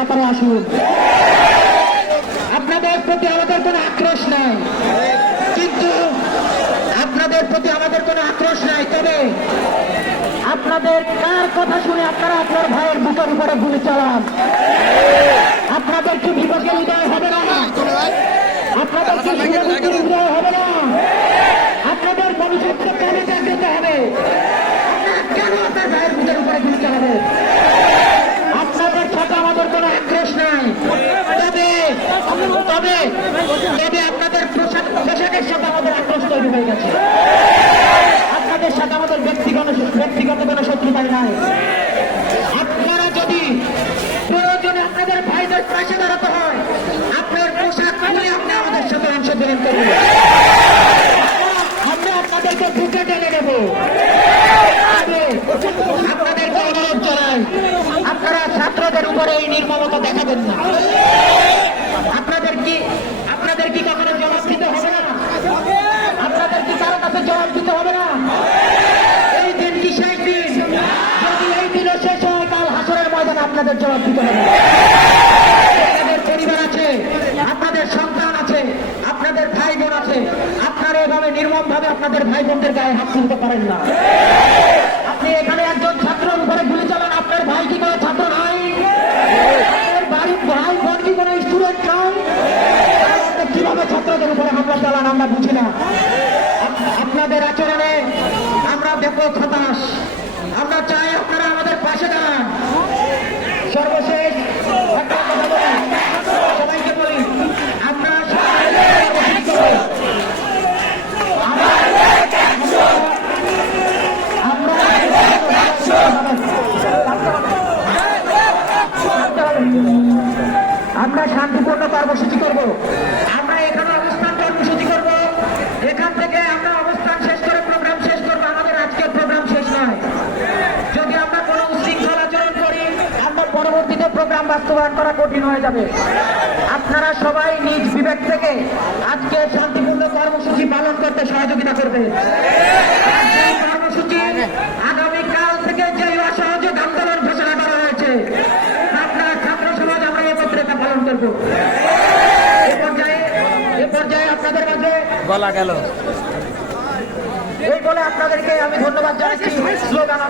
কাতারে আসুন। আপনাদের প্রতি আমাদের কোনো আক্রোশ নাই, কিন্তু আপনাদের প্রতি আমাদের কোনো আক্রোশ নাই, তবে আপনাদের কার কথা শুনে আপনারা আপনার ভাইয়ের বুকের উপরে গুলি চালান? আপনাদের কি বিবেকের হৃদয় হবে না? আপনাদের কি সুরক্ষিত হৃদয় হবে না? আপনাদের ভবিষ্যৎকে কেন জানতে হবে? আপনারা কেন আপনার ভাইয়ের বুকের উপরে গুলি চালাবেন? আপনাদের সাথে আমাদের কোনো আক্রোশ নাই, তবে তবে তবে আপনাদের পোশাকের সাথে আমাদের আক্রোশ তৈরি হয়ে গেছে। আপনাদের সাথে আমাদের ব্যক্তিগত কোনো শত্রুতাই নাই। আপনারা যদি প্রয়োজনে আপনাদের ভাইদের পাশে দাঁড়াতে হয়, আপনার পোশাক খুলে আপনি আমাদের সাথে অংশগ্রহণ করবেন, আমরা আপনাদেরকে বুকে টেনে নেব। আপনাদেরকে অনুরোধ জানাই, আপনারা ছাত্রদের উপরে এই নির্মমতা দেখাবেন না। আপনাদের কি কখনো জবাব দিতে হবে না? আপনাদের কি কারো কাছে জবাব দিতে হবে না? এই দিন কি শেষ দিন? যদি এই দিনও শেষ হয়, কাল হাসরের ময়দানে আপনাদের জবাব দিতে হবে। আপনাদের পরিবার আছে, আপনাদের সন্তান আছে, আপনাদের ভাই বোন আছে। আপনারা এভাবে নির্মম ভাবে আপনাদের ভাই বোনদের গায়ে হাত তুলতে পারেন না। আপনি এখানে একজন ছাত্রের উপরে গুলি চালান, আপনার ভাই কি কোনো ছাত্র নাই? আপনার বাড়ির ভাই বোন কি কোনো স্টুডেন্ট নাই? কিভাবে ছাত্রদের উপরে হামলা চালান আমরা বুঝি না। আপনাদের আচরণে আমরা ব্যাপক হতাশ। আমরা চাই আপনারা আমাদের পাশে দাঁড়ান। সর্বশেষ একটা কথা বলি, সবাইকে বলি, আমরা শান্তিপূর্ণ কর্মসূচি করব। আমরা এখানে অবস্থান কর্মসূচি করব। এখান থেকে আমরা অবস্থান শেষ করে প্রোগ্রাম শেষ করবো। আমাদের আজকের প্রোগ্রাম শেষ নয়। যদি আমরা কোনো উশৃঙ্খল আচরণ করি, আমরা পরবর্তীতে প্রোগ্রাম বাস্তবায়ন করা কঠিন হয়ে যাবে। আপনারা সবাই নিজ বিবেক থেকে আজকে শান্তিপূর্ণ কর্মসূচি পালন করতে সহযোগিতা করবে। কর্মসূচি আগামীকাল থেকে যে অসহযোগ আন্দোলন ঘোষণা করা হয়েছে, আপনারা ছাত্র সমাজ আমরা এ পত্রিকা পালন করবো। এ পর্যায়ে আপনাদের মাঝে বলা গেল এই বলে আপনাদেরকে আমি ধন্যবাদ জানাচ্ছি। স্লোগান